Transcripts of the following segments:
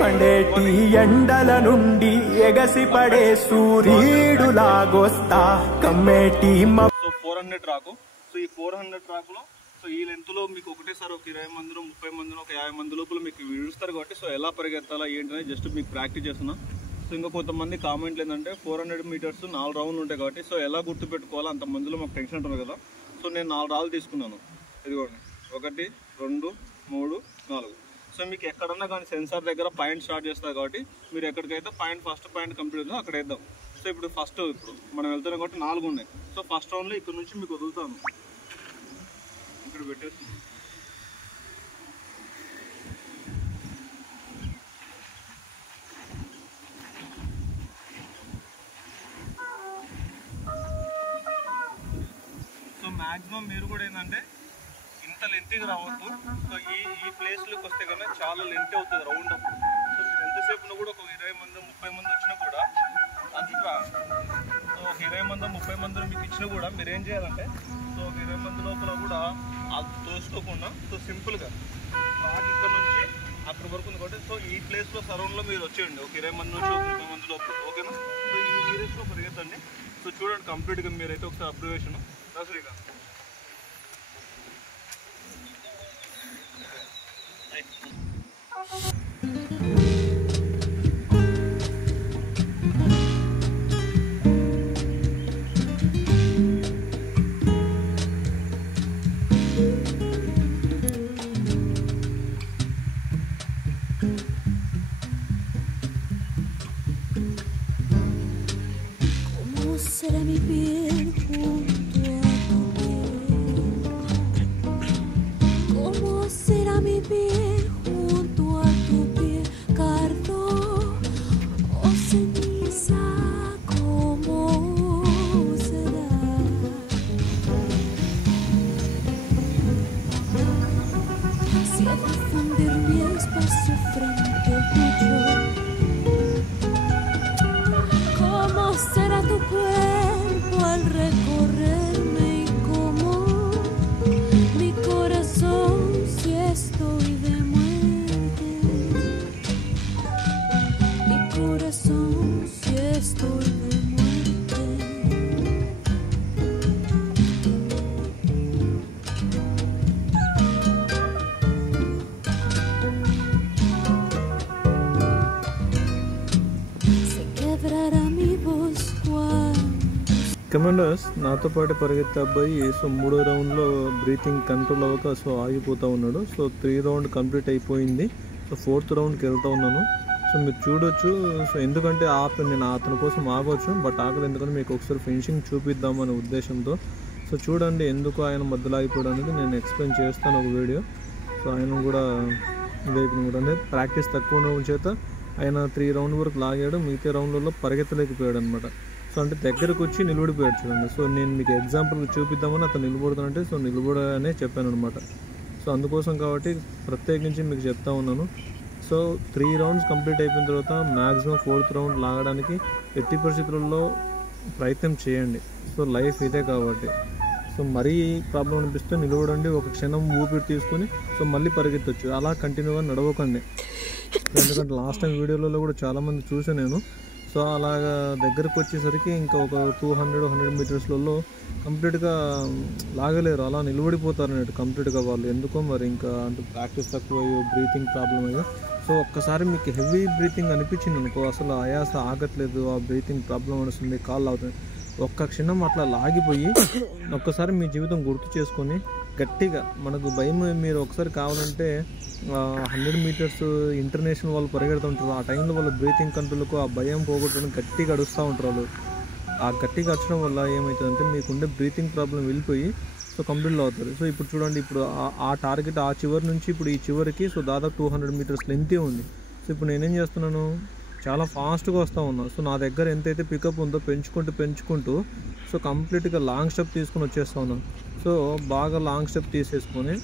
పండేటి ఎండల నుండి ఎగసి పడే సూర్యుడులాగొస్తా కమ్మేటి. So 400 track. సో ఈ 400 ట్రాకులో సో ఈ లెంత్ లో మీకు ఒకటేసారి ఒక 20 మందిలో 30 మందిలో ఒక 50 మంది లోపల మీకు విడుస్తారు కాబట్టి సో ఎలా పరిగెత్తాలా ఏంటనే జస్ట్ మీకు ప్రాక్టీస్ చేస్తున్నా. సో ఇంకా కొంతమంది కామెంట్లు ఏంటంటే 400 మీటర్స్ 4 రౌండ్లు ఉంటాయి కాబట్టి సో ఎలా గుర్తు పెట్టుకోవాలో అంత మందిలో మాకు టెన్షన్ ఉంటుంది కదా. సో నేను 4 రాళ్ళు తీసుకున్నాను. ఇదిగోండి 1 2 3 4. సో మీకు ఎక్కడన్నా కానీ సెన్సార్ దగ్గర పాయింట్ స్టార్ట్ చేస్తారు కాబట్టి మీరు ఎక్కడికైతే ఫస్ట్ పాయింట్ కంప్లీట్ అవుతుందో అక్కడ వేద్దాం. సో ఇప్పుడు మనం వెళ్తున్నాం కాబట్టి 4 ఉన్నాయి. సో ఫస్ట్ రౌండ్లో ఇక్కడ నుంచి మీకు వదులుతాను, ఇక్కడ పెట్టేస్తున్నాను. సో మ్యాక్సిమం మీరు కూడా ఏంటంటే ఇంత లెంత్గా రావద్దు. సో ఈ ప్లేస్లోకి వస్తే కన్నా చాలా లెంత్ అవుతుంది రౌండ్ అప్. సో మీరు ఎంతసేపులో కూడా ఒక 20 మంది 30 మంది వచ్చినా కూడా అంతా. సో ఒక 20 మంది 30 మందిని మీకు ఇచ్చినా కూడా మీరు ఏం చేయాలంటే సో ఒక 20 మంది లోపల కూడా అది తోసుకోకుండా సో సింపుల్గా ఇక్కడ నుంచి అక్కడ వరకు ఉంది కాబట్టి సో ఈ ప్లేస్లో సరౌండ్లో మీరు వచ్చేయండి ఒక 20 మంది నుంచి ఒక 30 మంది లోపల, ఓకేనా. సో ఈ ఏరియాస్లో పరిగెత్తండి. సో చూడండి కంప్లీట్గా మీరైతే ఒకసారి observation దసరిగా. Será mi piel junto a tu piel? ¿Cómo será mi piel junto a tu piel? Cardo o ceniza, ¿cómo será? Si al difundir mi espacio frente al tuyo, ¿cómo será tu cuerpo al recorrerme? Y cómo mi corazón si estoy de muerte, mi corazón si estoy de muerte. Se quebrará mi voz cuando commanders నాతో పాటు పరిగెత్తే అబ్బాయి so 3వ రౌండ్లో breathing control అవ్వక so ఆగిపోతూ ఉన్నాడు. So 3 round complete అయిపోయింది. సో 4th రౌండ్కి వెళ్తూ ఉన్నాను. సో మీరు చూడొచ్చు. సో ఎందుకంటే నేను అతని కోసం ఆగవచ్చు, బట్ ఆగలేదు ఎందుకంటే మీకు ఒకసారి ఫినిషింగ్ చూపిద్దామనే ఉద్దేశంతో. సో చూడండి ఎందుకు ఆయన మధ్యలో ఆగిపోవడం అనేది నేను ఎక్స్ప్లెయిన్ చేస్తాను ఒక వీడియో. సో ఆయన కూడా అంటే ప్రాక్టీస్ తక్కువ ఉండడం చేత ఆయన 3 రౌండ్ వరకు లాగాడు, మిగతా రౌండ్లలో పరిగెత్తలేకపోయాడు అనమాట. సో అంటే దగ్గరకు వచ్చి నిలబడిపోయాడు చూడండి. సో నేను మీకు ఎగ్జాంపుల్ చూపిద్దామని అతను నిలబడుతానంటే సో నిలబడనే చెప్పాను అనమాట. సో అందుకోసం కాబట్టి ప్రత్యేకించి మీకు చెప్తా ఉన్నాను. సో 3 రౌండ్స్ కంప్లీట్ అయిపోయిన తర్వాత మ్యాక్సిమం 4th రౌండ్ లాగడానికి ఎట్టి పరిస్థితుల్లో ప్రయత్నం చేయండి. సో లైఫ్ ఇదే కాబట్టి సో మరీ ప్రాబ్లం అనిపిస్తే నిలబడండి, ఒక క్షణం ఊపిరి తీసుకొని సో మళ్ళీ పరిగెత్తచ్చు. అలా కంటిన్యూగా నడవకండి. ఎందుకంటే లాస్ట్ టైం వీడియోలలో కూడా చాలామంది చూసాను నేను. సో అలాగా దగ్గరకు వచ్చేసరికి ఇంకా ఒక 200 మీటర్స్లలో కంప్లీట్గా లాగలేరు, అలా నిలబడిపోతారు అన్నట్టు కంప్లీట్గా వాళ్ళు. ఎందుకో మరి ఇంకా అంటే ప్రాక్టీస్ తక్కువ అయ్యో బ్రీతింగ్ ప్రాబ్లం అయ్యో. సో ఒక్కసారి మీకు హెవీ బ్రీతింగ్ అనిపించింది అనుకో, అసలు ఆయాస ఆగట్లేదు, ఆ బ్రీతింగ్ ప్రాబ్లం అనిస్తుంది, కాళ్ళు అవుతుంది, ఒక్క క్షణం అట్లా లాగిపోయి ఒక్కసారి మీ జీవితం గుర్తు చేసుకొని గట్టిగా మనకు భయం. మీరు ఒకసారి కావాలంటే 100 మీటర్స్ ఇంటర్నేషనల్ వాళ్ళు పరిగెడుతుంటారు, ఆ టైంలో వాళ్ళ బ్రీతింగ్ కంట్రోల్కు ఆ భయం పోగొట్టడానికి గట్టిగా అడుస్తూ ఉంటారు వాళ్ళు. ఆ గట్టిగా అరచడం వల్ల ఏమవుతుందంటే మీకుండే బ్రీతింగ్ ప్రాబ్లం వెళ్ళిపోయి సో కంప్లీట్లో అవుతుంది. సో ఇప్పుడు చూడండి, ఇప్పుడు ఆ టార్గెట్ ఆ చివరి నుంచి ఇప్పుడు ఈ చివరికి సో దాదాపు 200 మీటర్స్ లెంతే ఉంది. సో ఇప్పుడు నేనేం చేస్తున్నాను, చాలా ఫాస్ట్గా వస్తూ ఉన్నాను. సో నా దగ్గర ఎంతైతే పికప్ ఉందో పెంచుకుంటూ సో కంప్లీట్గా లాంగ్ స్టెప్ తీసుకొని వచ్చేస్తూ ఉన్నాను. సో బాగా లాంగ్ స్టెప్ తీసేసుకొని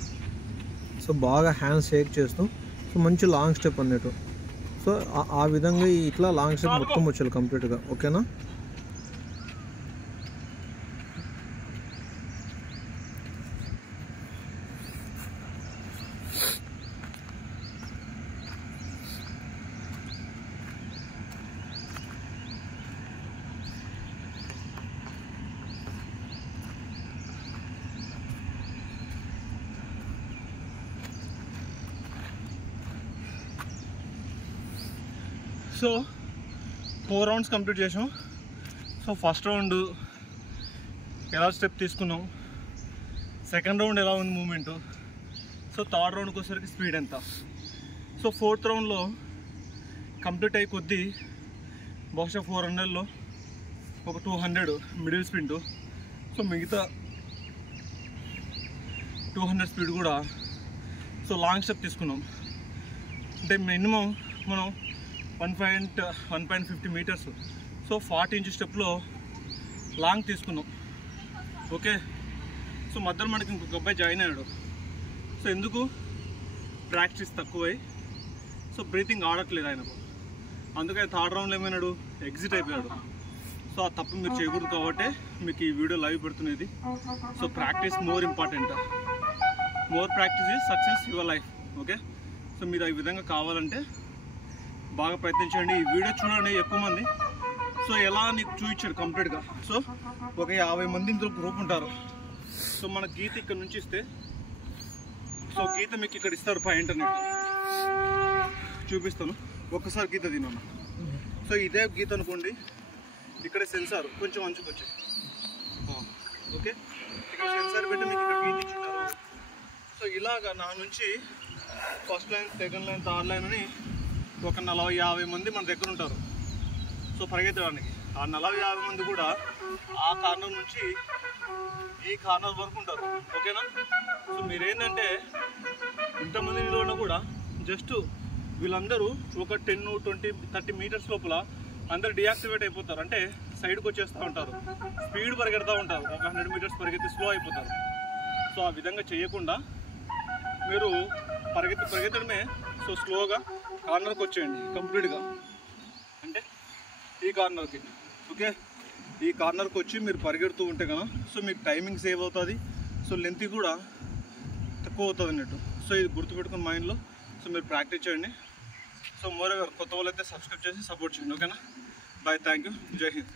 సో బాగా హ్యాండ్స్ షేక్ చేస్తూ సో మంచి లాంగ్ స్టెప్ అన్నట్టు. సో ఆ విధంగా ఇట్లా లాంగ్ స్టెప్ మొత్తం వచ్చాలి కంప్లీట్గా, ఓకేనా. సో 4 రౌండ్స్ కంప్లీట్ చేసాం. సో ఫస్ట్ రౌండ్ ఎలా స్టెప్ తీసుకున్నాం, సెకండ్ రౌండ్ ఎలా ఉంది మూమెంటు, సో థర్డ్ రౌండ్కి వచ్చేసరికి స్పీడ్ ఎంత. సో 4th రౌండ్లో కంప్లీట్ అయ్యి కొద్దీ బహుశా 400లో ఒక 200 మిడిల్ స్ప్రింట్, సో మిగతా 200 స్పీడ్ కూడా. సో లాంగ్ స్టెప్ తీసుకున్నాం, అంటే మినిమం మనం 1.50 మీటర్స్, సో 40 ఇంచ్ స్టెప్లో లాంగ్ తీసుకున్నాం. ఓకే, సో మధ్యలో మనకి ఇంకొక అబ్బాయి జాయిన్ అయ్యాడు. సో ఎందుకు, ప్రాక్టీస్ తక్కువై సో బ్రీతింగ్ ఆడట్లేదు ఆయనకు, అందుకని థర్డ్ రౌండ్లో ఏమైనాడు, ఎగ్జిట్ అయిపోయాడు. సో ఆ తప్పు మీరు చేయకూడదు కాబట్టి మీకు ఈ వీడియో లైవ్ పెడుతున్నది. So practice more important, more practice is success your life. Okay, so మీరు ఈ విధంగా కావాలంటే బాగా ప్రయత్నించండి. ఈ వీడియో చూడండి ఎక్కువ మంది. సో ఎలా నీకు చూపించాడు కంప్లీట్గా. సో ఒక 50 మంది ఇందులో గ్రూప్ ఉంటారు. సో మన గీత ఇక్కడ నుంచి ఇస్తే, సో గీత మీకు ఇక్కడ ఇస్తారు పై ఇంటర్నెట్, చూపిస్తాను ఒక్కసారి గీత తిన్నాను. సో ఇదే గీత అనుకోండి, ఇక్కడ సెన్సార్ కొంచెం అంచుకొచ్చాయి. ఓకే, ఇక్కడ సెన్సార్ పెట్టి మీకు ఇక్కడ గీత ఇచ్చుంటారు. సో ఇలాగా నా నుంచి first line, second line, third line అని ఒక 40-50 మంది మన దగ్గర ఉంటారు. సో పరిగెత్తడానికి ఆ 40-50 మంది కూడా ఆ కార్నర్ నుంచి ఈ కార్నర్ వరకు ఉంటారు. ఓకేనా, సో మీరేంటంటే ఇంతమంది నిలబడినా కూడా జస్ట్ వీళ్ళందరూ ఒక 10-20-30 మీటర్స్ లోపల అందరు డియాక్టివేట్ అయిపోతారు, అంటే సైడ్కి వచ్చేస్తూ ఉంటారు, స్పీడ్ పరిగెడుతూ ఉంటారు, ఒక 100 మీటర్స్ పరిగెత్తి స్లో అయిపోతారు. సో ఆ విధంగా చేయకుండా మీరు పరిగెత్తడమే. సో స్లోగా కార్నర్కి వచ్చేయండి కంప్లీట్గా, అంటే ఈ కార్నర్కి. ఓకే, ఈ కార్నర్కి వచ్చి మీరు పరిగెడుతూ ఉంటే కదా, సో మీకు టైమింగ్ సేవ్ అవుతుంది, సో లెంత్ కూడా తక్కువ అవుతుంది అన్నట్టు. సో ఇది గుర్తుపెట్టుకుని మైండ్లో. సో మీరు ప్రాక్టీస్ చేయండి. సో మోర్ కొత్త వాళ్ళు అయితే సబ్స్క్రైబ్ చేసి సపోర్ట్ చేయండి. ఓకేనా, బాయ్, థ్యాంక్ యూ, జై హింద్.